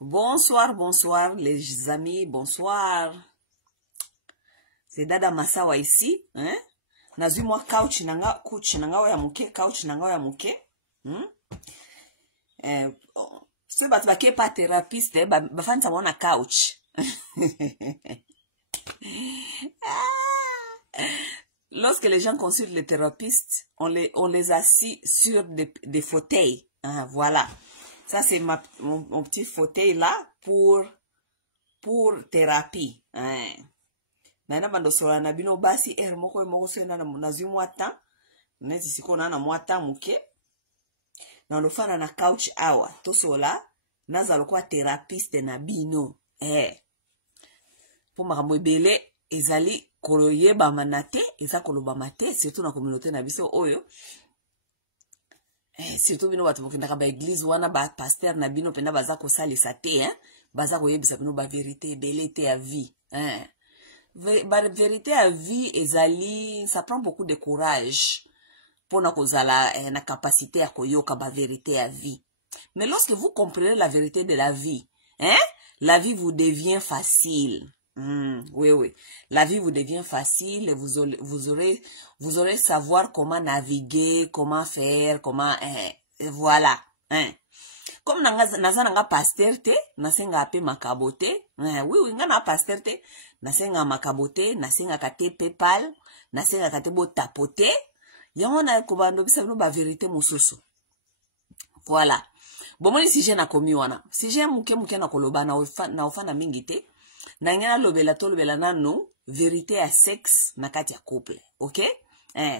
Bonsoir, bonsoir les amis, bonsoir. C'est Dada Massawa ici, hein? Nazu moi couch nanga ya muke, couch nanga ya muke. Ce bat ba pas thérapeute, ba fan sa na couch. Lorsque les gens consultent les thérapeutes, on les assit sur des fauteuils. Hein, voilà. Ça, c'est mon petit fauteuil là pour thérapie. Hein. Nana bando sola na bino basi moko so na zui mwata. Nezi siko na mwata muke. Na lofana na couch awa. To sola naza lokwa thérapeute na bino. Po makamwebele ezali koloye ba manate, eza koloba mate, surtout na communauté na biso oyo. Surtout bino watu bokendaka ba église wana ba pasteur na bino penda baza ko salisa te, hein? Baza ko yebisa bino ba vérité belete à vie, hein? Ba vérité à vie ezali, ça prend beaucoup de courage pour na kozala na capacité à koyoka ba vérité à vie. Mais lorsque vous comprenez la vérité de la vie, hein? La vie vous devient facile. Oui. La vie vous devient facile et vous aurez savoir comment naviguer, comment faire, comment, voilà, hein. Comme nanga pasteur te, nasenga ape makabote, oui, nga pasteur te, nasenga makabote, nasenga kate PayPal, nasenga kate bo tapote, yango na kobando bisa no ba vérité mosusu. Voilà. Bon, moi, si j'ai na komi wana, si j'ai muke na koloba na ofana mingi te, na ngana lobela nano vérité à sexe na kati ya couple, ok?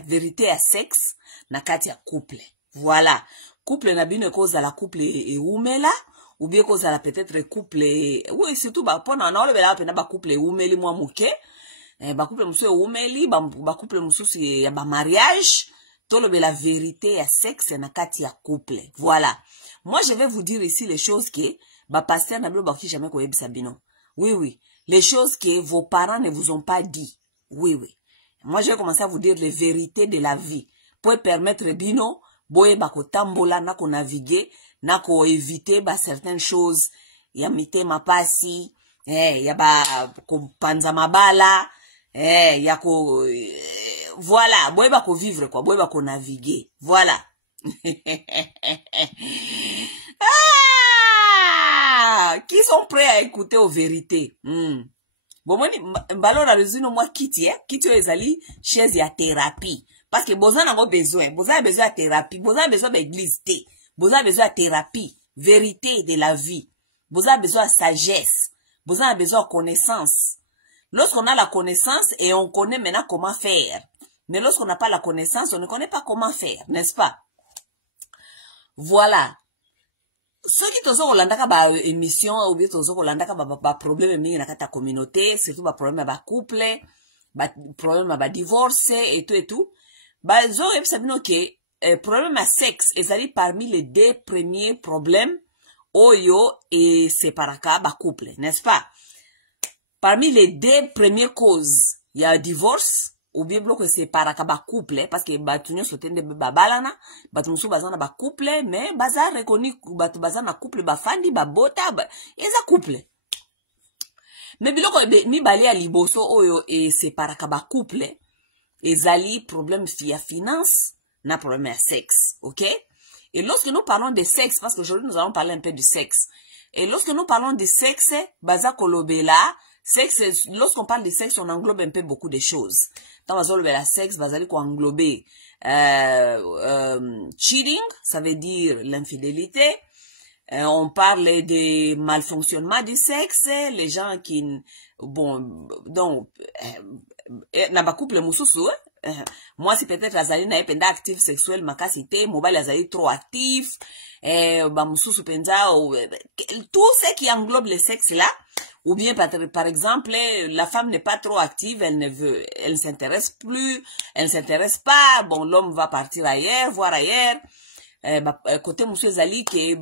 Vérité à sexe na kati ya couple. Voilà. Couple na bino cause la couple et umela ou bien cause la peut-être couple oui surtout ba pona na lobela pena ba couple umeli mwa muke. Ba couple musu umeli ba couple musu ya ba mariage. Tolo la vérité à sexe na kati ya couple. Voilà. Moi je vais vous dire ici les choses que ba pasteur na bino ba fi jamais ko yebisa bino. Oui. Les choses que vos parents ne vous ont pas dit. Oui. Moi, je vais commencer à vous dire les vérités de la vie. Pour permettre bino, boye bako tambola, nako naviguer, nako éviter certaines choses. Ya mite mapasi, ya ba panza mabala, ya ko, voilà, boye bako vivre quoi, boye bako naviguer. Voilà. Qui sont prêts à écouter aux vérités? Bon, moi, ballon la résine moi quitte, quitte ezali chaise ya thérapie. Parce que besoin n'a besoin de thérapie, besoin d'église té, besoin de thérapie, vérité de la vie, besoin de sagesse, besoin de connaissance. Lorsqu'on a la connaissance et on connaît maintenant comment faire, mais lorsqu'on n'a pas la connaissance, on ne connaît pas comment faire, n'est-ce pas? Voilà. Ceux qui tozo kolandaka ba émission ou bien tozo kolandaka ba problème mingi na kata communauté, surtout ba problème ba couple, ba problème ba divorce et tout. Ba zo ebisabino ke problème à sexe ezali parmi les deux premiers problèmes oyo et séparaka ba couple, n'est-ce pas? Parmi les deux premières causes, il y a divorce ou bien bloqué séparaka ba couple parce que ba tunyo sotende ba balana, ba tunso bazana ba couple mais baza reconnu ba bazana couple ba fandi ba bota eza couple. Mais biloko mi bali a liboso oyo et séparaka ba couple ezali problème fia finance na problème à sexe, OK? Et lorsque nous parlons de sexe parce qu'aujourd'hui nous allons parler un peu du sexe. Et lorsque nous parlons de sexe, baza kolobela sexe, lorsqu'on parle de sexe, on englobe un peu beaucoup de choses. Dans la sexe, basali ko englober cheating, ça veut dire l'infidélité. On parle des malfonctionnements du sexe, les gens qui bon donc na ba couple mususu moi c'est peut-être azali na ependa active sexuel makasité mobile azali trop actif ba mususu penza tout ce qui englobe le sexe là. Ou bien, par exemple, la femme n'est pas trop active, elle ne s'intéresse plus, elle ne s'intéresse pas, bon, l'homme va partir ailleurs, voir ailleurs. côté monsieur ezali que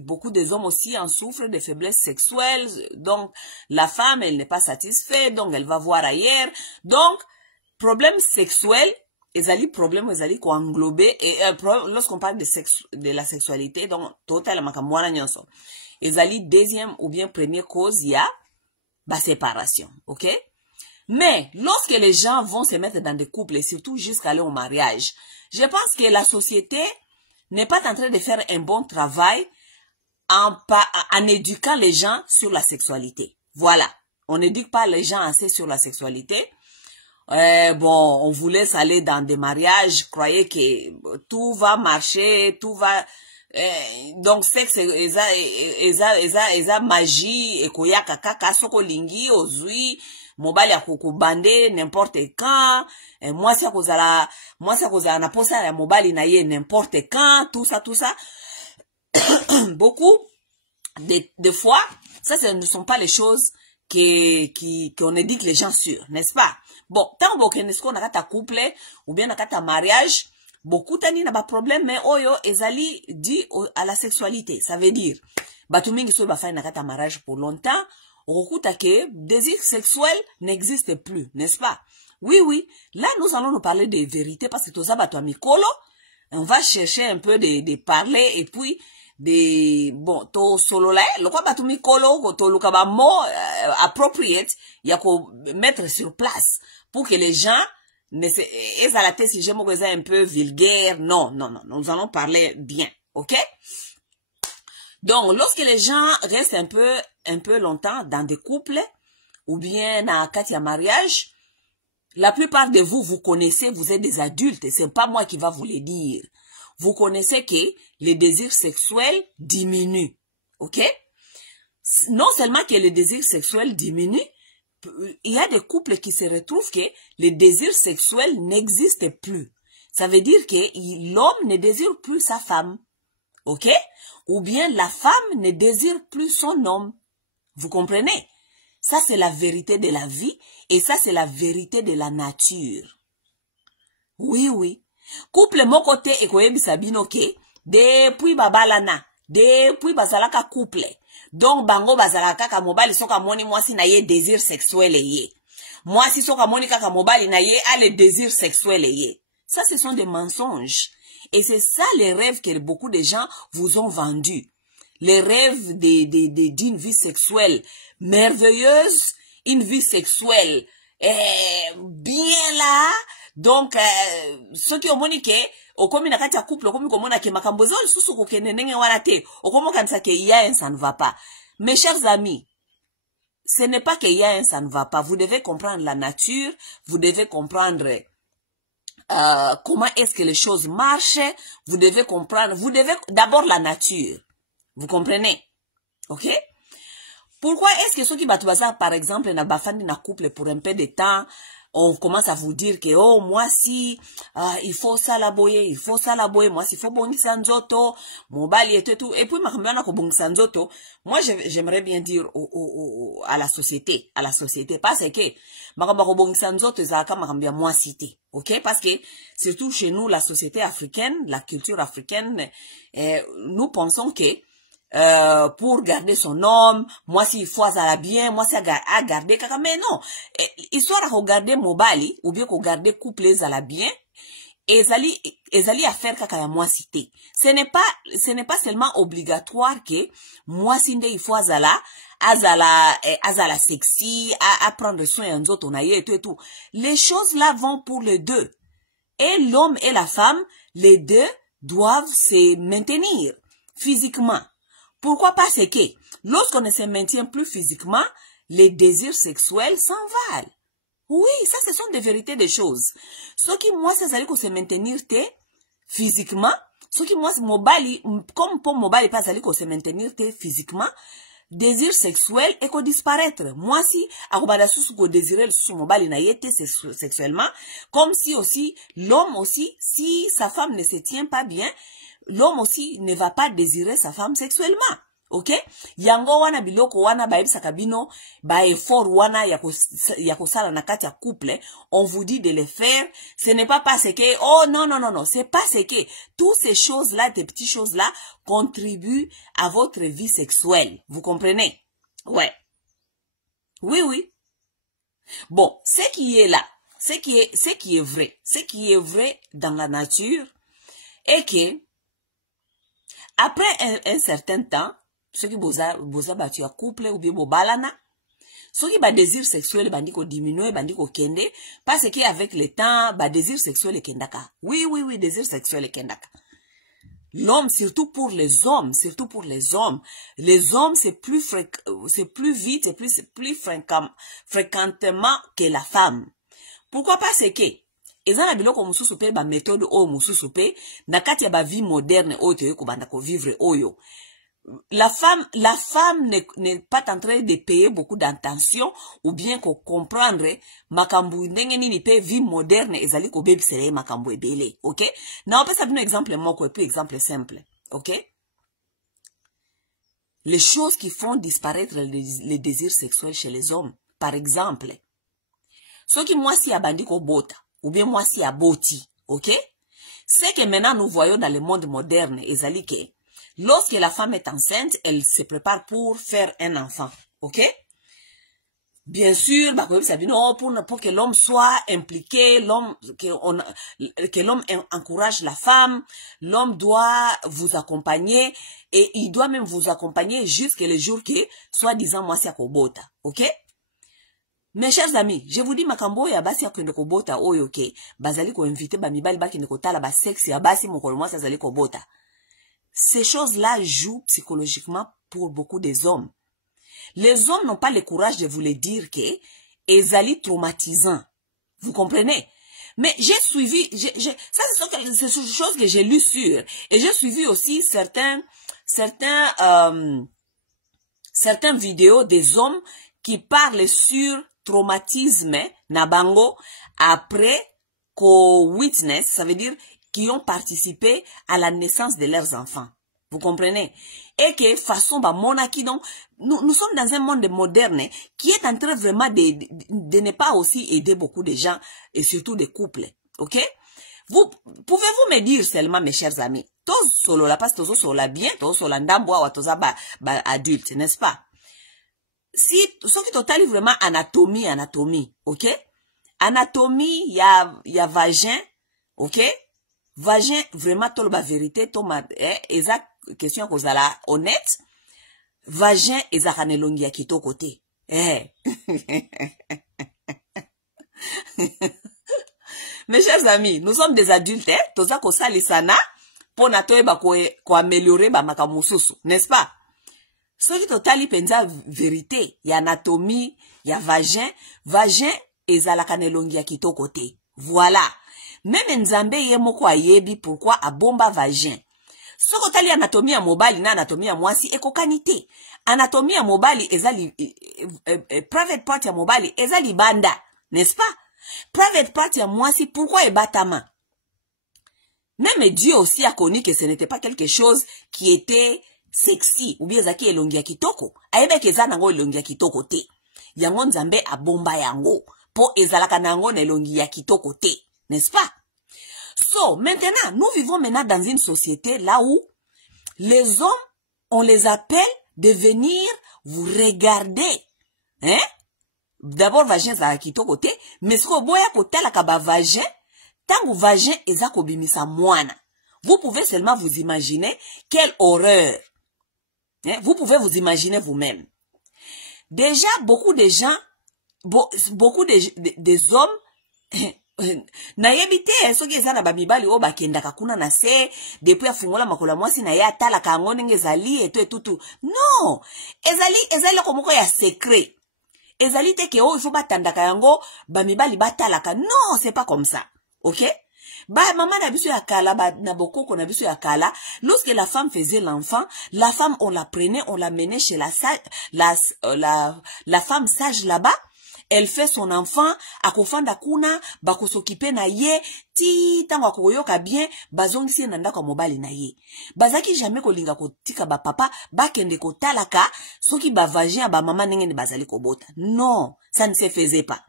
beaucoup des hommes aussi en souffrent de faiblesses sexuelles, donc la femme elle n'est pas satisfaite, donc elle va voir ailleurs. Donc problème sexuel ezali problème ezali ko englober, et lorsqu'on parle de la sexualité, donc total makambo wana nyonso ezali deuxième ou bien première cause il y a la séparation, ok? Mais lorsque les gens vont se mettre dans des couples et surtout jusqu'à aller au mariage, je pense que la société n'est pas en train de faire un bon travail en éduquant les gens sur la sexualité. Voilà, on n'éduque pas les gens assez sur la sexualité. Bon, on vous laisse aller dans des mariages, croyez que tout va marcher, tout va... donc sexe eza magie ekoyaka kaka soko lingi ozui mobali akokubande n'importe quand, mwasi akozala na posa ya mobali na ye n'importe quand, tout ça beaucoup de fois ça ce ne sont pas les choses qu'on éduque les gens sur, n'est-ce pas? Bon, tant bokenesko na kata couple ou bien na kata mariage, beaucoup tani na ba problème, mais oyo ezali dit à la sexualité. Ça veut dire batu mingi so ba fa na kata mariage pour longtemps, okuta ke désir sexuel n'existe plus, n'est-ce pas? Oui, là nous allons nous parler de vérité parce que tout ça batu mikolo, on va chercher un peu de parler et puis bon to solo là le quoi batu mikolo ko to luka ba mot appropriate ya ko mettre sur place pour que les gens et à la tête si j'aime un peu vulgaire, non, nous allons parler bien, ok? Donc, lorsque les gens restent un peu longtemps dans des couples, ou bien dans un cas de mariage, la plupart de vous, vous connaissez, vous êtes des adultes, c'est pas moi qui va vous le dire. Vous connaissez que le désir sexuel diminue, ok? Non seulement que le désir sexuel diminue, il y a des couples qui se retrouvent que le désir sexuel n'existe plus. Ça veut dire que l'homme ne désire plus sa femme. Ok? Ou bien la femme ne désire plus son homme. Vous comprenez? Ça, c'est la vérité de la vie et ça, c'est la vérité de la nature. Oui. Couple mon côté ekoyebi sabino ke depuis babalana, depuis basalaka couple. Donc bango bazala kaka mobali soka moni mwasi na ye désir sexuel ye. Mwasi soka moni kaka mobali na ye a le désir sexuel ye. Ça ce sont des mensonges. Et c'est ça les rêves que beaucoup de gens vous ont vendus. Les rêves d'une vie sexuelle merveilleuse, une vie sexuelle bien là. Donc ceux qui ont moni que okomi na kati ya couple okomi komona ke makambo zo lisusu kokende ndenge wana te okomo kanisa ke ya ça ne va pas. Mes chers amis, ce n'est pas que ya ça ne va pas. Vous devez comprendre la nature, vous devez comprendre comment est-ce que les choses marchent, vous devez d'abord la nature. Vous comprenez? OK? Pourquoi est-ce que ceux qui battent par exemple na bafandi na couple pour un peu de temps, on commence à vous dire que oh moi si il faut ça la boyer, moi s'il faut bongisa nzoto mobali et tout, et puis makambiana ko bongisa nzoto, moi j'aimerais bien dire à la société parce que makamba ko bongisa nzoto ezaka makambia moi cité, OK? Parce que surtout chez nous la société africaine, la culture africaine, nous pensons que pour garder son homme, moi s'il faut à bien, moi c'est à garder kaka, mais non, histoire à regarder mobali ou bien qu'on garder couple à la bien, ezali à faire kaka la moi cité. Ce n'est pas seulement obligatoire que moi sinde il faut azala sexy, à prendre soin de autres, on a et tout. Les choses là vont pour les deux. Et l'homme et la femme, les deux doivent se maintenir physiquement. Pourquoi? Parce que lorsqu'on ne se maintient plus physiquement, les désirs sexuels s'envolent. Oui, ça ce sont des vérités des choses. Ce qui moi c'est ça qu'on se maintenir physiquement, ce qui moi mobali comme pour mobali pas ça qu'on se maintenir physiquement, désir sexuel et qu'on disparaître. Moi si akobada susu ko désirer sur mobali na yete sexuellement, comme si aussi l'homme aussi si sa femme ne se tient pas bien, l'homme aussi ne va pas désirer sa femme sexuellement. Ok? Yango wana biloko wana baebisaka bino ba effort wana ya kosala na kati ya couple, on vous dit de les faire. Ce n'est pas parce que oh non non non non, c'est parce que toutes ces choses-là, ces petites choses-là contribuent à votre vie sexuelle. Vous comprenez? Ouais. Oui oui. Bon, ce qui est là, ce qui est vrai dans la nature est que après un certain temps, ceux qui boza battu à couple ou bien bobalana, ceux qui ba désir sexuel bandi ko diminuer, bandi ko kende, parce que avec le temps, ba désir sexuel kendaka. Oui, désir sexuel kendaka. L'homme, surtout pour les hommes, les hommes c'est plus vite, c'est plus fréquemment que la femme. Pourquoi? Parce que ezana biloko mususu pe ba méthode o mususu pe na kati ya ba vie moderne oyo toyo kobanda ko vivre oyo. La femme n'est pas en train de payer beaucoup d'attention ou bien ko comprendre makambu ndenge nini pe vie moderne ezali ko bebisele makambu ebele, OK? Na opesa bino exemple moko et puis exemple simple, OK? Les choses qui font disparaître les désirs sexuels chez les hommes, par exemple, ceux qui moi si abandi ko bota ou bien moi si aboti, OK? C'est que maintenant nous voyons dans le monde moderne ezali que lorsque la femme est enceinte, elle se prépare pour faire un enfant. OK? Bien sûr, pour que l'homme soit impliqué, que l'homme encourage la femme, l'homme doit vous accompagner et il doit même vous accompagner jusqu'à le jour que, soi-disant, moi, c'est à Kobota. OK? Mes chers amis, je vous dis makambo ya basi ya kwende kobota oyo ke bazali ko inviter ba mibali ba kende kotala ba sexe ya basi mokolo mwasi azali kobota. Ces choses-là jouent psychologiquement pour beaucoup des hommes. Les hommes n'ont pas le courage de vous le dire que ezali traumatisant. Vous comprenez? Mais j'ai suivi, ça c'est une chose que j'ai lu sur, et j'ai suivi aussi certaines vidéos des hommes qui parlent sur traumatisme nabango après qu'au witness, ça veut dire qui ont participé à la naissance de leurs enfants. Vous comprenez? Et que façon bah monaki donc nous sommes dans un monde moderne qui est en train vraiment de ne pas aussi aider beaucoup de gens et surtout des couples. OK? Pouvez-vous me dire seulement, mes chers amis, tous solo la passe, tous solo la bien, tous solo la ndamboa ou tous adulte, n'est-ce pas? Si ce qui total vraiment anatomie, OK? Anatomie, il y a vagin, OK? Vagin, vraiment, tout la vérité, tout ma, exact, question que vous allez honnête. Vagin, exact, anelongi ya kito côté. Mes chers amis, nous sommes des adultes, toza ko salisana, pour natoe ba ko améliorer ba makamususu, n'est-ce pas? Ce qui totali penza vérité, y a anatomie, y a vagin, ezala kanelongi ya kito côté. Voilà. Même Nzambe ye moko ayebi pourquoi abomba vagin. Soko tali anatomie ya mobali na anatomie ya mwasi ekokanite. Anatomie ya mobali ezali private part ya mobali ezali banda, n'est-ce pas? Private part ya mwasi pourquoi ebatama? Même Dieu aussi a connu que ce n'était pas quelque chose qui était sexy ou bien zaki elongi ya kitoko. Ayebe ke za nango elongi ya kitoko te. Yango Nzambe abomba yango po ezalaka nango na elongi ya kitoko te. N'est-ce pas? So, maintenant, nous vivons maintenant dans une société là où les hommes, on les appelle de venir vous regarder. Hein? D'abord, vagin za kito côté, mais ce que boya kote la kaba vagin, tango vagin ezako bimisa mwana. Vous pouvez seulement vous imaginer quelle horreur. Hein? Vous pouvez vous imaginer vous-même. Déjà, beaucoup de gens, beaucoup des hommes, na yebite soki ezana ba mibali o bakendaka kuna na se depuis afungola makola mwasi na ya tala ka ngone ngezali etutu non ezali komoko ya secret ezali te ke o il faut batandaka yango ba mibali batalaka non c'est pas comme ça. OK? Ba maman na biso ya kala ba na bokoko na biso ya kala lorsque la femme faisait l'enfant la femme on la prenait on la menait chez la femme sage là-bas. elle fait son enfant, akofanda kuna, bako s'occuper na ye, ti tango akoyoka bien, bazongisi nanda kwa mobali na ye. Bazaki jamais kolinga kotika ba papa, bakende kotalaka, soki ba vagin ba maman nengene bazali kobota. Non, ça ne se faisait pas.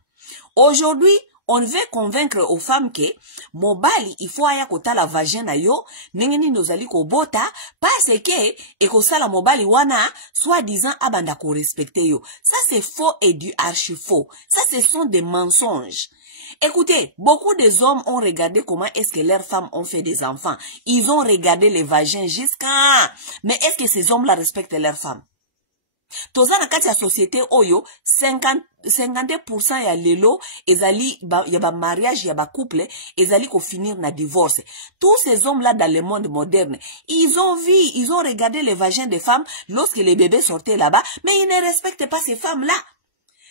Aujourd'hui, on veut convaincre aux femmes que mobali il faut aya kotala vagin na yo nengeni nozali kobota parce que ekosala mobali wana soi-disant abanda ko respecter yo. Ça c'est faux et du archi faux. Ça ce sont des mensonges. Écoutez, beaucoup des hommes ont regardé comment est-ce que leurs femmes ont fait des enfants. Ils ont regardé les vagins jusqu'à... Mais est-ce que ces hommes-là respectent leurs femmes? Toza na kati ya société oyo 50% ya lelo ezali ya ba mariage ya ba couple ezali ko finir na divorce. Tous ces hommes là dans le monde moderne, ils ont vu, ils ont regardé les vagins des femmes lorsque les bébés sortaient là-bas, mais ils ne respectent pas ces femmes là.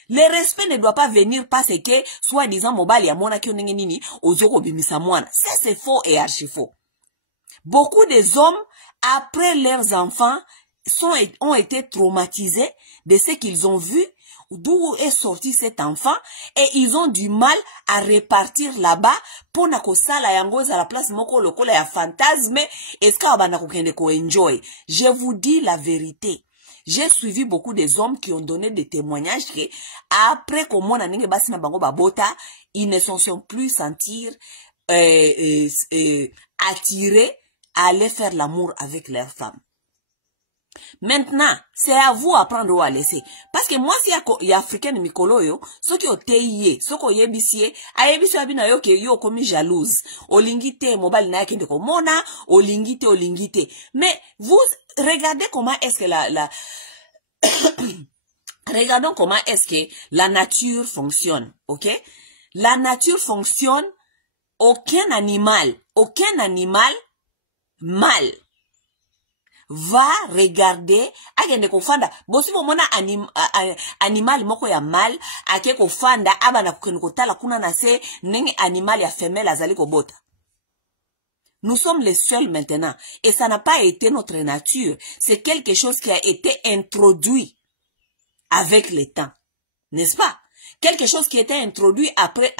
Le respect ne doit pas venir parce que soi-disant mobali ya mona ki onenge nini ozoko bimisa mwana. Ça c'est faux et archi faux. Beaucoup des hommes après leurs enfants ont été traumatisés de ce qu'ils ont vu, d'où est sorti cet enfant, et ils ont du mal à repartir là-bas pour na kosala yango à la place moko lokola ya fantasme est-ce que abana kokende ko enjoy. Je vous dis la vérité. J'ai suivi beaucoup des hommes qui ont donné des témoignages que après comment na ninge basi na bango babota, ils ne se sont plus sentir attirés à aller faire l'amour avec leurs femmes. Maintenant, c'est à vous à prendre ou à laisser. Parce que moi, si y a africain mikolo yo, so ki o teye, so ko yebisie, a yebisie abina yo ke yo komi jalouse. Olingite, mobile na yake ndeko mona, olingite. Mais vous, regardez comment est-ce que regardons comment est-ce que la nature fonctionne, ok? La nature fonctionne, aucun animal mâle va regarder agende kofanda bosi bomona animal moko ya mal ake kofanda abana kokene kotala kuna na se nenge animal ya femelle azali kobota. Nous sommes les seuls maintenant et ça n'a pas été notre nature, c'est quelque chose qui a été introduit avec le temps, n'est-ce pas? Quelque chose qui était introduit après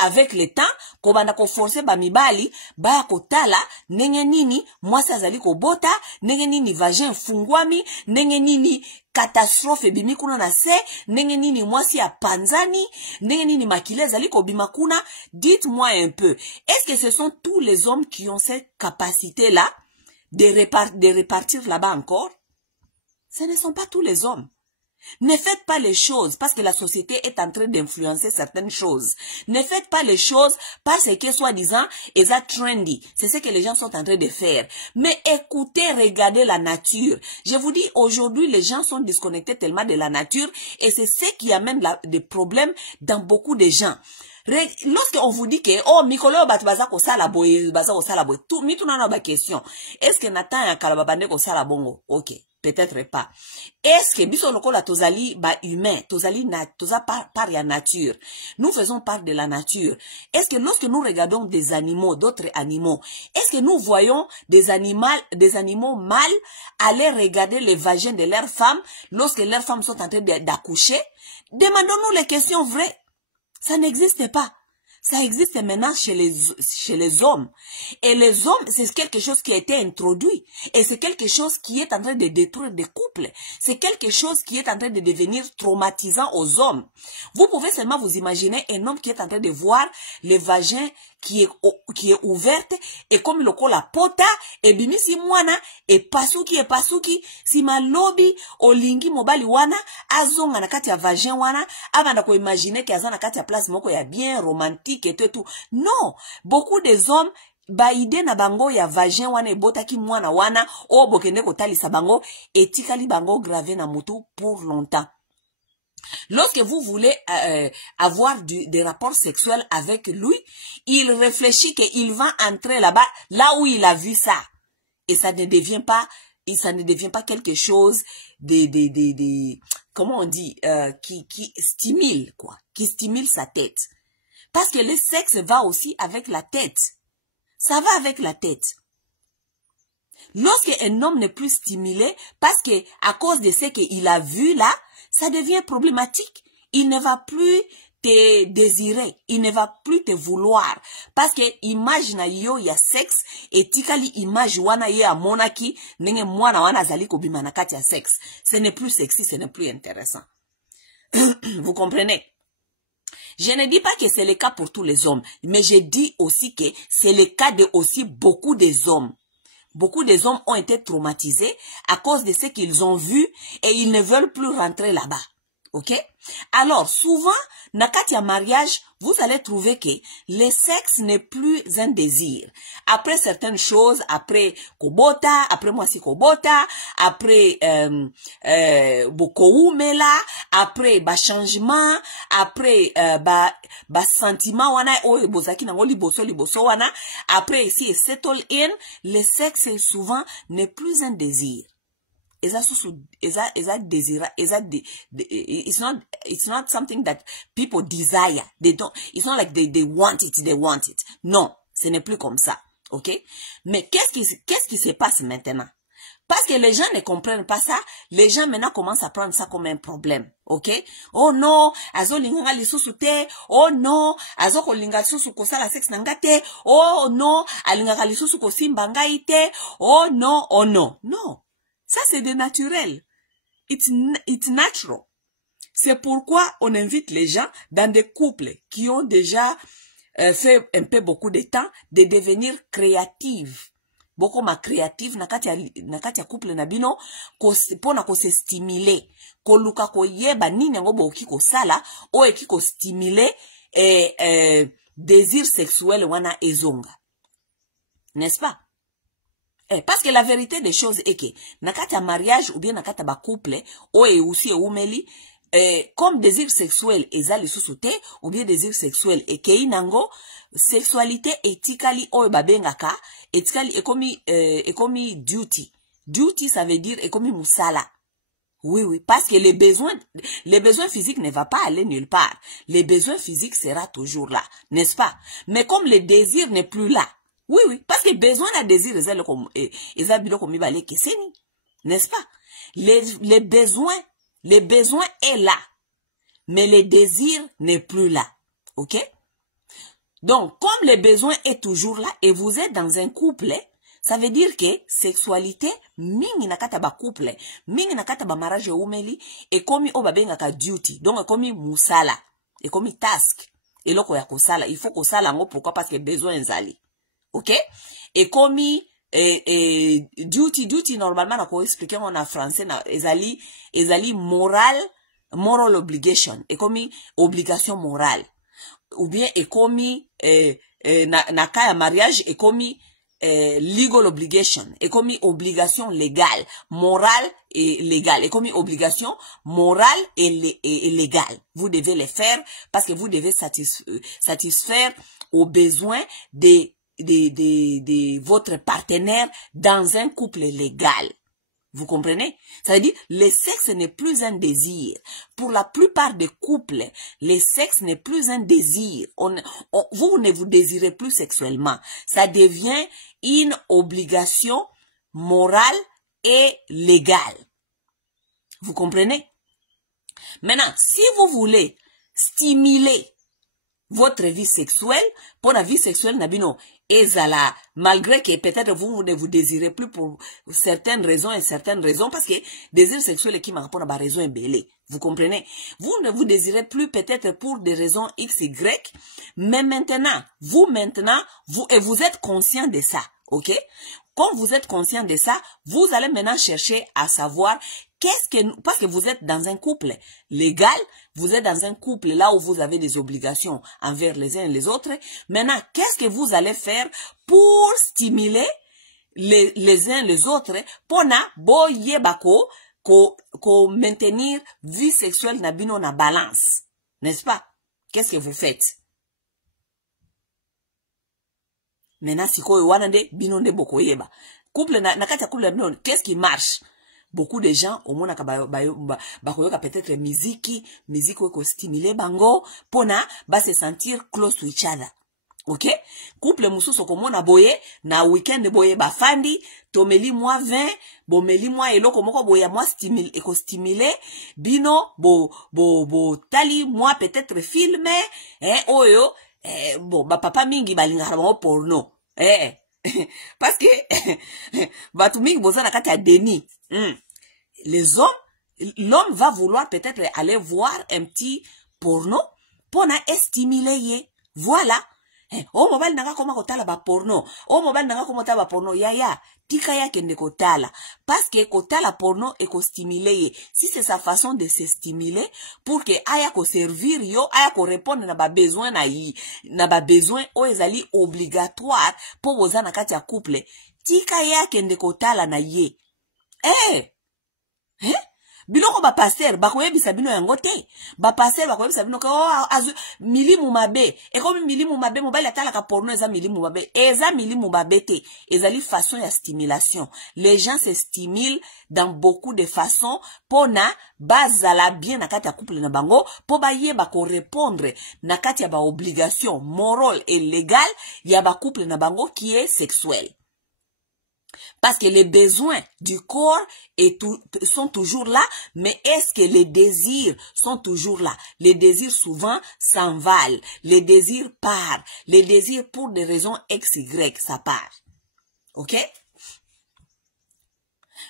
avec le temps, kobanda ko forcer ba mibali ba kotala nenge nini mwasi azali kobota, nenge nini vagin fungwami, nenge nini catastrophe bimi kuna na se, nenge nini mwasi ya panzani, nenge nini makile azali kobima kuna. Dites-moi un peu, est-ce que ce sont tous les hommes qui ont cette capacité-là de repartir là-bas encore? Ce ne sont pas tous les hommes. Ne faites pas les choses parce que la société est en train d'influencer certaines choses. Ne faites pas les choses parce que soi-disant, c'est trendy. C'est ce que les gens sont en train de faire. Mais écoutez, regardez la nature. Je vous dis, aujourd'hui, les gens sont disconnectés tellement de la nature et c'est ce qui amène des problèmes dans beaucoup de gens. Lorsqu'on vous dit que, oh, Mikolo baza ko sala boye, tout, mi tout n'a pas question. Est-ce que Nathan a kalababande ko sala bongo? Ok. Peut-être pas. Est-ce que biso lokola tozali ba humain, toza par ya nature. Nous faisons part de la nature. Est-ce que lorsque nous regardons des animaux, d'autres animaux, est-ce que nous voyons des animaux mâles aller regarder les vagins de leurs femmes lorsque leurs femmes sont en train d'accoucher? Demandons-nous les questions vraies. Ça n'existe pas. Ça existe maintenant chez les hommes. Et les hommes, c'est quelque chose qui a été introduit. Et c'est quelque chose qui est en train de détruire des couples. C'est quelque chose qui est en train de devenir traumatisant aux hommes. Vous pouvez seulement vous imaginer un homme qui est en train de voir le vagin qui est ouverte et comme le la pota et bimisi mwana et pasuki si malobi olingi mobali wana azonga na kati ya vagin wana abana ko imaginer que azana kati ya place moko ya bien romantique et tout. Non, beaucoup des hommes ba ide na bango ya vagin wana ebotaki mwana wana o bokende ko talisa bango etikali bango gravé na mutu pour longtemps. Lorsque vous voulez avoir des rapports sexuels avec lui, il réfléchit qu'il va entrer là-bas, là où il a vu ça. Et ça ne devient pas quelque chose comment on dit, qui stimule, quoi, qui stimule sa tête. Parce que le sexe va aussi avec la tête. Ça va avec la tête. Lorsque un homme n'est plus stimulé, parce que à cause de ce qu'il a vu là, ça devient problématique. il ne va plus te désirer, il ne va plus te vouloir. Parce que image na yo ya sexe, etikali image wana ye a monaki, nenge mwana wana zali kobima na kati ya sexe. Ce n'est plus sexy, ce n'est plus intéressant. Vous comprenez? Je ne dis pas que c'est le cas pour tous les hommes, mais je dis aussi que c'est le cas de aussi beaucoup des hommes. Beaucoup des hommes ont été traumatisés à cause de ce qu'ils ont vu et ils ne veulent plus rentrer là-bas. Ok? Alors, souvent, nakati ya mariage, vous allez trouver que le sexe n'est plus un désir. Après certaines choses, après kobota, après moi si kobota, après bokoumela, après ba changement, après ba sentiment wana o bozaki nango liboso wana, après si et settle in, le sexe souvent n'est plus un désir. It's not something that people desire. They don't, it's not like they want it. Non, ce n'est plus comme ça. Ok? Mais qu'est-ce qui se passe maintenant? Parce que les gens ne comprennent pas ça, les gens maintenant commencent à prendre ça comme un problème. Ok? Oh non, azo linganga lisusu te. Oh non, azo kolinga lisusu kosala sexe nanga te. Oh non, alinganga lisusu kosimba ngai te. Oh non, oh non. Non. Ça, c'est de naturel. It's natural. C'est pourquoi on invite les gens dans des couples qui ont déjà fait un peu beaucoup de temps de devenir créatifs. Beaucoup ma créative nakati ya couple na bino pona ko se stimuler ko luka ko yeba nini ngo boki ko sala o eki ko stimuler désir sexuel wana ezonga. N'est-ce pas? Parce que la vérité des choses est que nakati ya mariage ou bien nakati ba couple o e aussi e umeli comme désir sexuel ezali susute ou bien désir sexuel e kei nango sexualité etikali o babengaka etikali ekomi duty ça veut dire ekomi musala. Oui, parce que les besoins physiques ne vont pas aller nulle part. Les besoins physiques sera toujours là, n'est-ce pas? Mais comme le désir n'est plus là. Oui, parce que besoin à désir, n'est-ce pas? Les besoins est là, mais le désir n'est plus là. Ok? Donc, comme le besoin est toujours là et vous êtes dans un couple, ça veut dire que sexualité, mingi nakata ba couple, mingi nakata ba mariage umeli, et comme o babengaka duty, donc comme musala, et comme task, et loko ya kosala, il faut kosala ngo pourquoi? Parce que besoin zali. Ok? Et comme duty normalement na ko expliquer en français na ezali moral obligation, et comme obligation morale. Ou bien et comme na ka mariage et comme legal obligation, et comme obligation légale, morale et légale, et comme obligation morale et légale. Vous devez les faire parce que vous devez satisfaire aux besoins de votre partenaire dans un couple légal. Vous comprenez? Ça veut dire, le sexe n'est plus un désir. Pour la plupart des couples, le sexe n'est plus un désir. Vous ne vous désirez plus sexuellement. Ça devient une obligation morale et légale. Vous comprenez? Maintenant, si vous voulez stimuler votre vie sexuelle, pour la vie sexuelle, nabino, ezala, malgré que peut-être vous ne vous désirez plus pour certaines raisons et certaines raisons, parce que désir sexuel est qui m'a rapport à ma raison belé. Vous comprenez? Vous ne vous désirez plus peut-être pour des raisons X, Y, mais maintenant, vous êtes conscient de ça, ok? Comme vous êtes conscient de ça, vous allez maintenant chercher à savoir parce que vous êtes dans un couple légal, vous êtes dans un couple là où vous avez des obligations envers les uns et les autres. Maintenant, qu'est-ce que vous allez faire pour stimuler les uns les autres pour na boye bako ko maintenir vie sexuelle na bino na balance, n'est-ce pas? Qu'est-ce que vous faites? Maintenant, si ko wana de bino de boko yeba couple na kati couple bino, qu'est-ce qui marche? Beaucoup de gens au monde bakoyoka peut-être musique ko stimuler bango pona ba se sentir close to each other. Ok? Couple mususu komona boye na weekend boye ba fandi tomeli moi 20, bomeli moi eloko moko boya moi stimulé, bino bo tali moi peut-être filme, oyo, bon, papa mingi balingaka bango porno, parce que, batu mingi boza na kati ya déni, les hommes, l'homme va vouloir peut-être aller voir un petit porno pour na stimuler ye. Voilà. Oh mobile nanga koma kotala ba porno. Oh mobile nanga koma kotala ba porno. Ya. Tika ya kende kotala. Parce que kotala porno et ko stimuler ye. Si c'est sa façon de se stimuler pour que aya ko servir yo, aya ko répondre na ba besoin na yi, na ba besoin o ezali obligatoire pour boza na kati ya couple. Tika ya kende kotala na ye. Biloko ba pasteur bakoyebisa bino yango te. Ba pasteur bakoyebisa bino ko milimu mabe. E komi milimu mabe mobile atalaka porno eza milimu mabe. Eza milimu mabe te. Ezali façon ya stimulation. Les gens se stimulent dans beaucoup de façons pour na bazala bien na kati ya couple na bango pour ba yeba ko répondre na kati ya ba obligation morale et légale ya ba couple na bango qui est sexuel. Parce que les besoins du corps sont toujours là, mais est-ce que les désirs sont toujours là? Les désirs souvent s'envolent, les désirs partent, les désirs pour des raisons XY, ça part. Ok?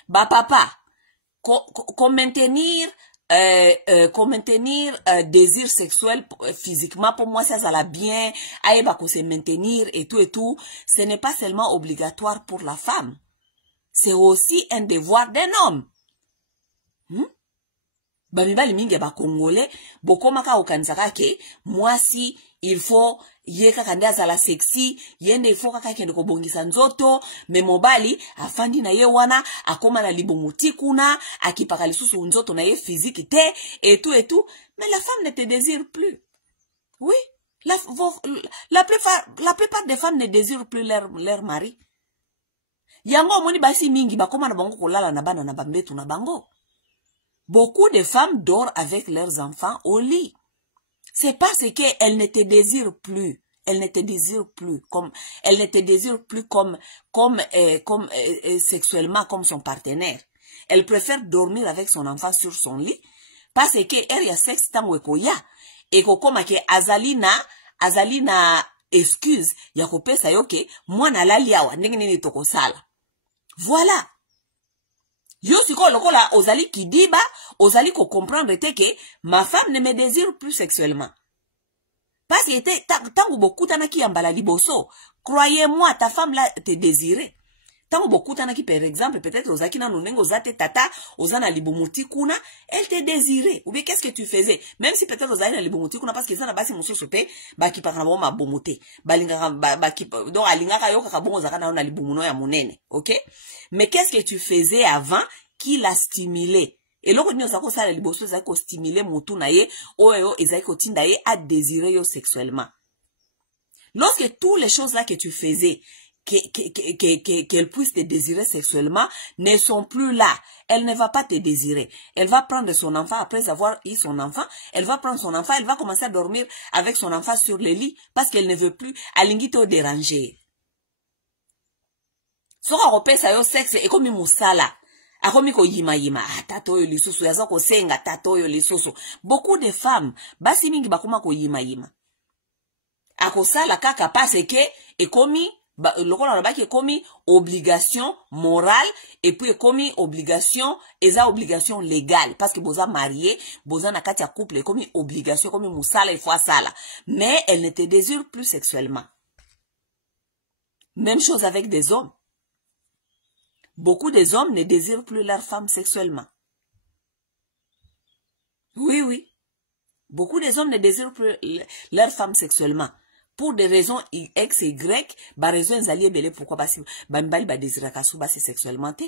Bah papa, qu'on maintenir désir sexuel physiquement, pour moi ça va bien, aïba qu'on se maintenir et tout, ce n'est pas seulement obligatoire pour la femme. C'est aussi un devoir d'un homme. Bamibali mingi ba congolais, bokomaka okanisaka ke, moi si il faut yeka kanda zala sexy, yende il faut kaka kende ko bongisa nzoto, me mobali afandi na ye wana, akoma na libomuti kuna, akipaka lisusu nzoto na ye physique te, et tout, mais la femme ne te désire plus. Oui, la plupart des femmes ne désirent plus leur mari. Yango moni basi mingi bakoma na bango kolala na bana na bambetu na bango. Beaucoup de femmes dorment avec leurs enfants au lit. C'est parce qu'elles ne te désirent plus. Elles ne te désirent plus comme sexuellement comme son partenaire. Elle préfère dormir avec son enfant sur son lit parce que elle y a sexe tango ekoya et kokoma ke azalina excuse ya kopesa yoke mwana lali awa ndenge nini tokosala. Voilà. Yo siko lokola ozali kidiba, ozali ko comprendre te que ma femme ne me désire plus sexuellement. Parce que tango beaucoup tanaki yambala liboso, croyez-moi, ta femme là te désirait. Tango beaucoup tanaki par exemple, peut-être ozaki na nonengo zate tata, ozana libumuti kuna, elle te désirait. Ou bien qu'est-ce que tu faisais? Même si peut-être ozali na libumuti kuna parce que ça na basi muso sope, baki pakana bo mabomote. Balinga baki donc alingaka yo kaka bongo zaka na libumuno ya monene, OK? Mais qu'est-ce que tu faisais avant qui l'a stimulé? Et loko nyo sako sala liboso zako stimuler mutu na ye, oyo ezako tinda ye à désirer yo sexuellement. Lorsque toutes les choses là que tu faisais qu'elle puisse te désirer sexuellement ne sont plus là, elle ne va pas te désirer. Elle va prendre son enfant après avoir eu son enfant, elle va prendre son enfant, elle va commencer à dormir avec son enfant sur le lit parce qu'elle ne veut plus alingi te déranger. Soka kopesa yo sexe et comme musala. Akomi ko yima tato yo lisusu yaza ko senga tato yo lisusu. Beaucoup de femmes basi mingi bakoma ko yima. Akosala kaka parce que ekomi lokola baki ekomi obligation morale et puis ekomi obligation obligation légale parce que boza marié, boza na kati ya couple ekomi obligation ekomi musala il faut sala. Mais elle ne te désire plus sexuellement. Même chose avec des hommes. Beaucoup des hommes ne désirent plus leur femme sexuellement. Oui. Beaucoup des hommes ne désirent plus leur femme sexuellement. Pour des raisons X et Y, bah raison zali belé pourquoi parce que bambali ba désira kasu ba sexuellement te.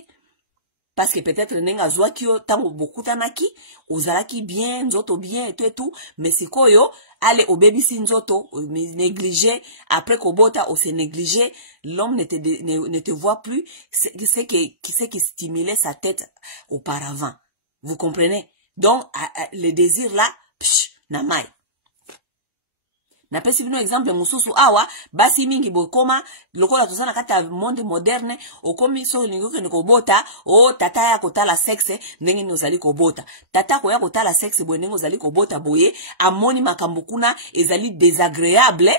Parce que peut-être nenga zwa kio tango beaucoup tanaki, ozalaki bien, nzoto bien et tout, mais si koyo allez au baby si nzoto négligé après kobota ou se négligé, l'homme ne te voit plus, c'est qui stimulait sa tête auparavant. Vous comprenez? Donc le désir là, namai. Na pesi bino exemple mususu awa basi mingi bokoma lokola tozana kati ya monde moderne okomi so lingo ke kobota o tata ya kotala sexe ndenge ni ozali kobota tata ko ya kotala sexe boye ndenge ozali kobota boye amoni makambo kuna ezali désagréable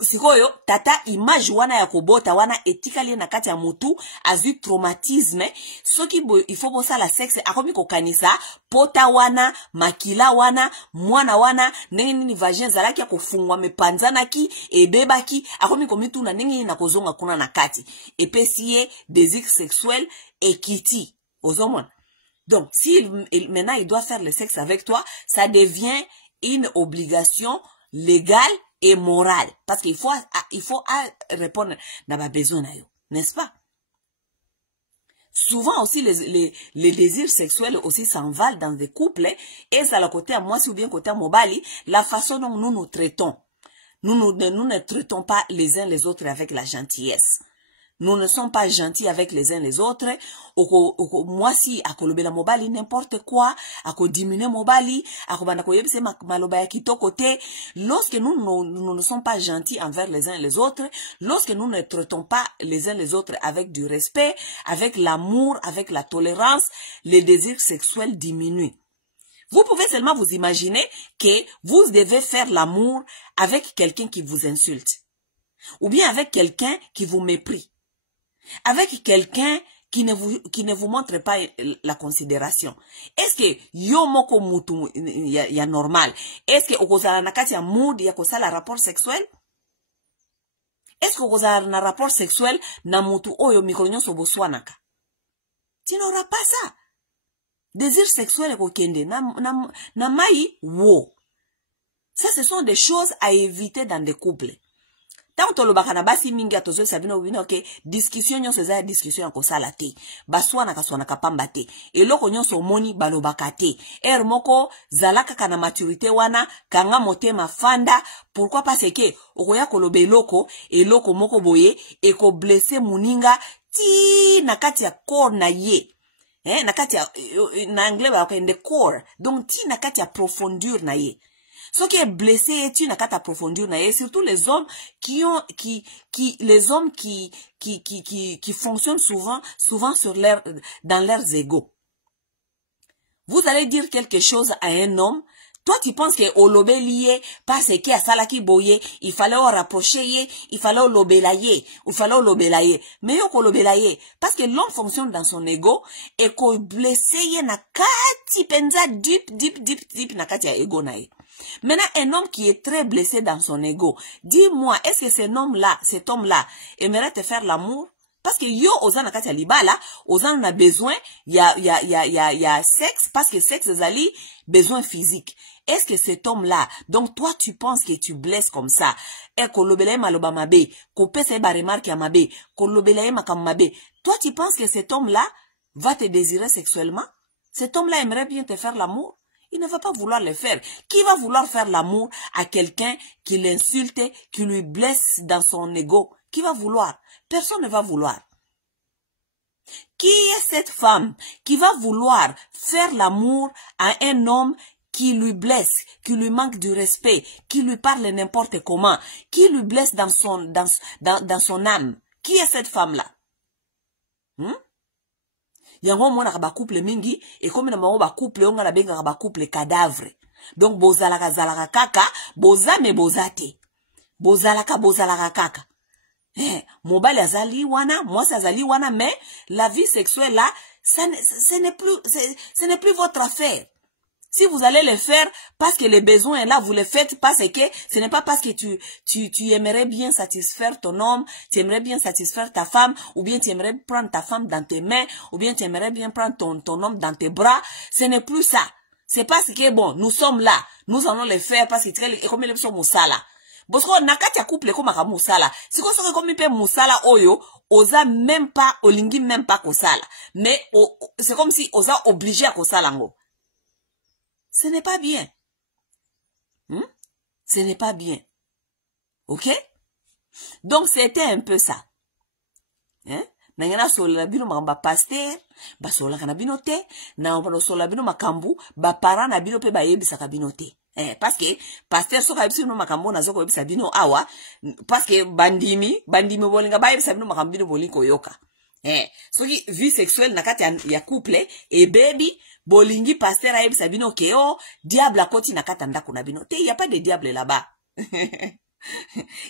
sikoyo tata image wana ya kobota wana etikali na kati ya mutu azui traumatisme soki boye il faut bosa la sexe akomi kokanisa pota wana makila wana mwana wana ndenge ni vagin zalaki ya kofungwa mepanzanaki ebebaki akomi komituna ndenge na kozonga kuna na kati epesiye désir sexuel ekiti ozomona. Donc si maintenant il doit faire le sexe avec toi, ça devient une obligation légale et morale parce qu'il faut répondre à ma besoin, n'est-ce pas? Souvent aussi les désirs sexuels aussi s'envalent dans des couples et ça le côté à moi ou bien côté à Mobali, la façon dont nous nous traitons. Nous ne traitons pas les uns les autres avec la gentillesse. Nous ne sommes pas gentils avec les uns les autres. Moi si akolobela mobali n'importe quoi, ako diminuer mobali, ako banda koyebise maloba ya kitoko te. Lorsque nous ne sommes pas gentils envers les uns les autres, lorsque nous ne traitons pas les uns les autres avec du respect, avec l'amour, avec la tolérance, les désirs sexuels diminuent. Vous pouvez seulement vous imaginer que vous devez faire l'amour avec quelqu'un qui vous insulte. Ou bien avec quelqu'un qui vous méprise. Avec quelqu'un qui ne vous montre pas la considération. Est-ce que yo moko mutu ya normal? Est-ce que okozala na kati ya mood ya kosala rapport sexuel? Est-ce que okozala na rapport sexuel na mutu oyo mikolo nyonso boswanaka? Tu n'auras pas ça. Désir sexuel kokende na mai wo. Ça ce sont des choses à éviter dans des couples. Tant que le bakana basi mingi atozo sabino bino ke discussion nyonso za discussion ko sala te baswana kaswana kapamba te eloko nyonso moni balobaka te moko zalaka kana maturité wana kanga motema fanda pourquoi parce que okoya koloba eloko moko boye eko blesser muninga ti na kati ya corps na ye na kati ya na anglais ba ko in the core donc ti na kati ya profondeur na ye. Ce qui est blessé est une carte approfondie, et surtout les hommes qui fonctionnent souvent sur dans leurs égos. Vous allez dire quelque chose à un homme, toi tu penses que au lobé lié, parce qu'il y a ça là qui boye, il fallait au rapprocher, il fallait au lobélayer, mais au lobélayer, parce que l'homme fonctionne dans son ego, et qu'on blessé na kati penza deep na kati ya ego na ye. Maintenant, un homme qui est très blessé dans son ego, dis-moi, est-ce que cet homme-là aimerait te faire l'amour? Parce que yo, ozana kati ya libala, ozana a besoin, ya sexe, parce que sexe zali, besoin physique. Est-ce que cet homme-là, donc toi tu penses que tu blesses comme ça, et kolobelaye maloba mabe, ko pese ba remarque ya mabe, kolobelaye makam mabe, toi tu penses que cet homme-là va te désirer sexuellement? Cet homme-là aimerait bien te faire l'amour? Il ne va pas vouloir le faire. Qui va vouloir faire l'amour à quelqu'un qui l'insulte, qui lui blesse dans son ego? Qui va vouloir? Personne ne va vouloir. Qui est cette femme qui va vouloir faire l'amour à un homme qui lui blesse, qui lui manque du respect, qui lui parle n'importe comment, qui lui blesse dans son âme? Qui est cette femme-là? Yango mona ba couple mingi et comme na ba couple on a benga ba couple cadavre. Donc bozalaka zalaka kaka, bozame bozate. Bozalaka kaka. Mobile azali wana, moi ça azali wana, mais la vie sexuelle là, ce n'est plus votre affaire. Si vous allez le faire parce que le besoin est là, vous le faites parce que ce n'est pas parce que tu aimerais bien satisfaire ton homme, tu aimerais bien satisfaire ta femme, ou bien tu aimerais prendre ta femme dans tes mains, ou bien tu aimerais bien prendre ton homme dans tes bras. Ce n'est plus ça. C'est parce que bon, nous sommes là, nous allons le faire parce que comme les sommes musala. Bosko nakati ya couple comme ka musala. Si ko soke comme pe musala oyo, oza même pas, olingi même pas kosala. Mais c'est comme si oza obligé à kosala ngo. Ce n'est pas bien. Ce n'est pas bien. Ok? Donc, c'était un peu ça. Nangana sola bino mamba pasteur, ba sola kana bino te, na sola bino makambu, ba para na bino pe ba yebisa ka bino te. Parce que pasteur soka yebisa bino makambo na zoko yebisa bino awa parce que bandimi bolinga ba yebisa bino makambo bino bolingo yoka. Soki vie sexuelle na kati ya couple et baby bolingi pasteur yebisa bino ke o diable akoti na kati ndako na bino. Il y a pas de diable là-bas.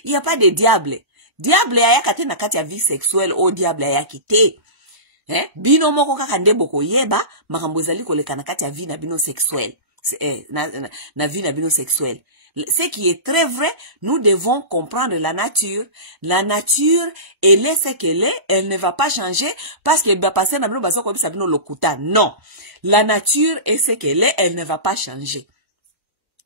Il y a pas de diable. Diable ya kate na kati ya vie sexuelle o diable ya kite. Bino moko kaka nde boko yeba makambo ezali koleka na kati ya vie na bino sexuelle. Na vie na bino sexuelle. Ce qui est très vrai, nous devons comprendre la nature. La nature, elle est ce qu'elle est, elle ne va pas changer parce que va passer na bino baso ko bisa bino lokuta. Non. La nature est ce qu'elle est, elle ne va pas changer.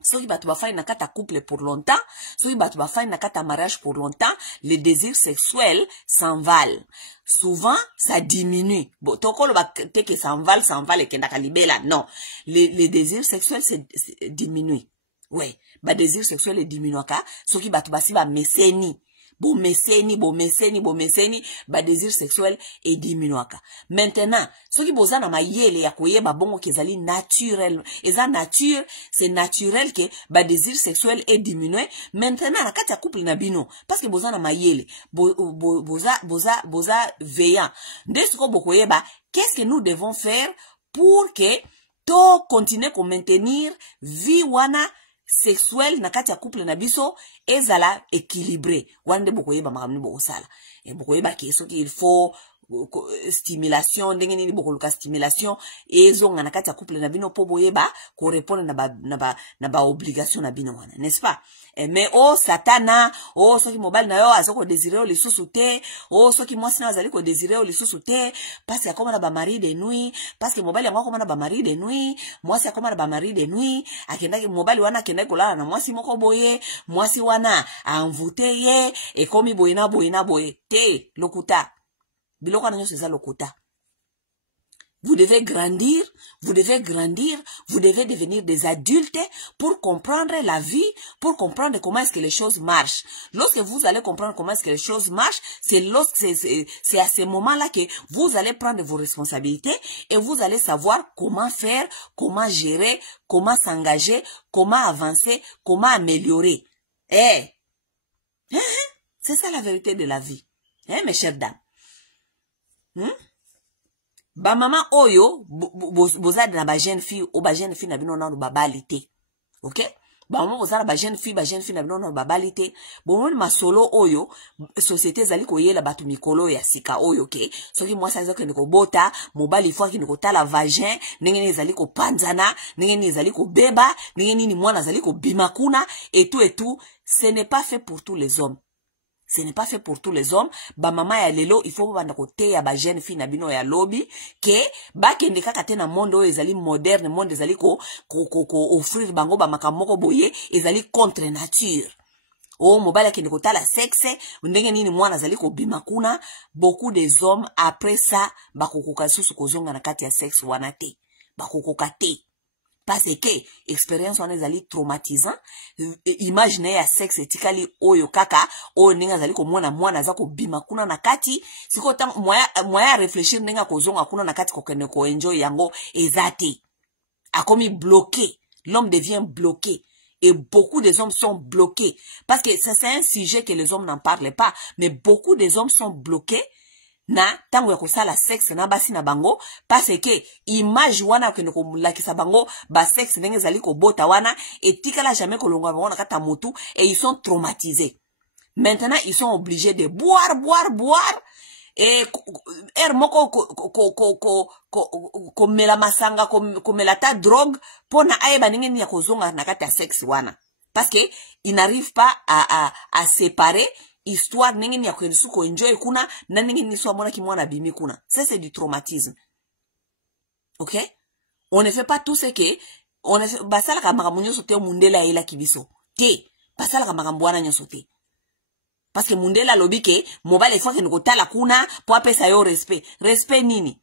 Soki batu ba fay na kata couple pour longtemps, soki batu ba fay na kata mariage pour longtemps, les désirs sexuels s'envalent. Souvent, ça diminue. Bon, tokolo ba teke s'envale et kenda kalibela. Non. Les désirs sexuels diminuent. Ouais. Ba désir sexuel est diminué ka. Soki batu ba si ba meseni. Bo meseni, ba désir sexuel est diminué ka. Maintenant, soki boza na mayele ya koyeba bongo kezali naturel. Eza nature, c'est naturel que ba désir sexuel est diminué. Maintenant, na kati ya couple na bino, parce que boza na mayele, boza veillant. Ndesiko bokoyeba, qu'est-ce que nous devons faire pour que to continuer ko maintenir vie wana sexuel na kati ya couple na biso ezala équilibré. Wande bokoyeba makamni bokosala. Bokoyeba ke soki il faut stimulation ndenge nini bokoluka stimulation ezonga na kati ya couple na bino po boyeba ko répondre na ba obligation na bino wana, n'est-ce pas? Mais oh satana, oh soki mobile na yo azoko désirer le sous-souté, oh soki mwasi na azali ko désirer le sous-souté parce que akoma na ba mari de nuit, parce que mobile yango akoma na ba mari de nuit, mwasi akoma na ba mari de nuit, akendaki mobile wana akendaki kolala na mwasi moko boye, mwasi wana envoûté ye ekomi boyina boye te lokuta. Biloko na nyonso eza lokuta. Vous devez grandir, vous devez devenir des adultes pour comprendre la vie, pour comprendre comment est-ce que les choses marchent. Lorsque vous allez comprendre comment est-ce que les choses marchent, c'est à ce moment-là que vous allez prendre vos responsabilités et vous allez savoir comment faire, comment gérer, comment s'engager, comment avancer, comment améliorer. C'est ça la vérité de la vie. Mes chères dames. Ba maman oyo bozade na ba jeune fille ou ba jeune fille na bino na babalite. OK? Ba maman bozala ba jeune fille na bino na babalite. Bon masolo oyo société zali koyela batu mikolo ya sika oyo ke. Soki mwasa ezako ndiko bota, mobali fwa ki ndiko tala vagin, ndenge ni zali ko panzana, ndenge ni zali ko beba, ndenge ni mwana zali ko bimakuna et tout, ce n'est pas fait pour tous les hommes. Ce n'est pas fait pour tous les hommes. Ba mama ya lelo, il faut banda kote ya ba jeune fille na bino ya lobby ke ba kende kaka te na monde oyo ezali moderne, monde ezali ko offrir bango ba makamoko boye, ezali contre nature. Oh mobile kende kotala sexe, ndenge nini mwana zali ko bimakuna, beaucoup des hommes après ça bakokoka susu kozonga na kati ya sexe wana te. Bakokoka te. Parce que expérience wana ezali traumatisant, image na ya sexe etikali oyo kaka oyo ndenge azali ko mwana za ko bima kuna na kati siko tang moya réfléchir ndenge kozonga kuna na kati ko kende ko enjoy yango ezate akomi bloqué. L'homme devient bloqué et beaucoup des hommes sont bloqués parce que ça c'est un sujet que les hommes n'en parlent pas, mais beaucoup des hommes sont bloqués na tango ya kosala sexe na basi na bango parce que image wana kende ko mulakisa bango ba sexe ndenge zali ko bota wana etikala jamais kolonga bango na kata motu et ils sont traumatisés. Maintenant ils sont obligés de boire et moko ko mela masanga ko mela ta drogue pona ayeba ndenge ni ya kozonga na kata sexe wana parce que ils n'arrivent pas à séparer histoire ndenge ni ya kwensu ko enjoy kuna na ndenge ni so mona ki mwana bimi kuna. Ça c'est du traumatisme. OK? On ne fait pas tout ce que on ne fait basala ka makambo nyoso te mundela ela kibiso. Te, basala ka makambo wana nyoso te. Parce que mundela lobi ke mobile fois que ndiko tala kuna po apesa yo respect. Respect nini?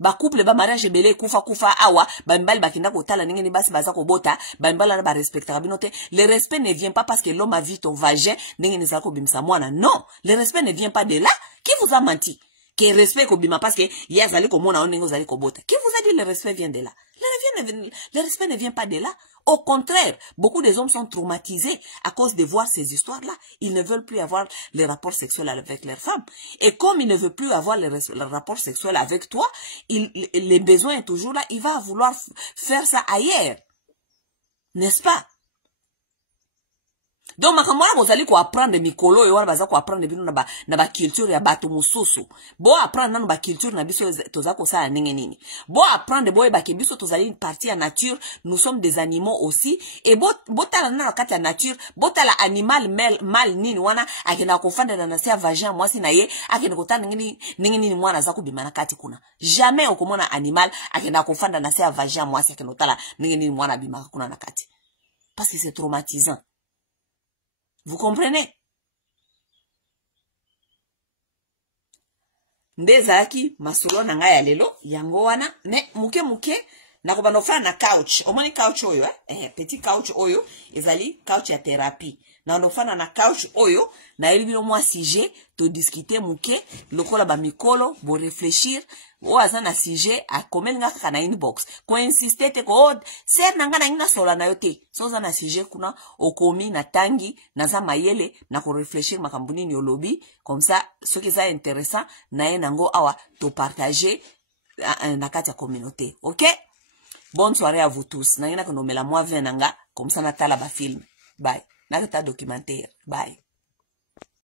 Ba couple ba mariage belé kufa awa ba mbali bakinda ko tala ndenge ni basi baza ko bota ba mbala na ba respecter binote. Le respect ne vient pas parce que l'homme a vu ton vagin ndenge ni zako bimsa mwana. Non, le respect ne vient pas de là. Qui vous a menti? Que respect ko bima parce que yazali ko mona ndenge zali ko bota. Qui vous a dit le respect vient de là? Le le respect ne vient pas de là. Au contraire, beaucoup des hommes sont traumatisés à cause de voir ces histoires-là. Ils ne veulent plus avoir les rapports sexuels avec leurs femmes. Et comme il ne veut plus avoir le rapport sexuel avec toi, les besoins est toujours là. Il va vouloir faire ça ailleurs. N'est-ce pas? Donc, makamwana bozali ko apprendre mikolo et wana baza ko apprendre bino na ba culture ya bato mususu. Bo apprendre nanu ba culture na biso toza ko sa nenge nini. Bo apprendre boye ba ke biso tozali une partie ya nature, nous sommes des animaux aussi et bo tala na kati ya nature, bo tala animal mal nini wana akenda ko fanda na nasia vagin mwasi na ye akenda ko tana nenge nini mwana za kubimana kati kuna. Jamais okomona animal akenda ko fanda na nasia vagin mwasi akenda tala nenge nini mwana bimaka kuna na kati. Parce que c'est traumatisant. Vous comprenez? Ndezaki masolo na nga ya lelo yango wana me muke na kobana ofana na couch. Omoni couch oyo petit couch oyo ezali couch ya thérapie. Na ofana na couch oyo na elibino mwa sujet to discuter muke lokola ba mikolo bo réfléchir o azana sujet a komeli nga kaka na inbox ko insister te ko ser nanga na ngina sola na yote so za na sujet kuna okomi na tangi na za mayele na ko réfléchir makambuni ni olobi comme ça ce qui est intéressant na ye nango awa to partager na kati ya communauté. OK? Bonne soirée à vous tous. Na ngina ko nomela moi vin nanga comme ça na tala ba film. Bye. Na ta documentaire. Bye.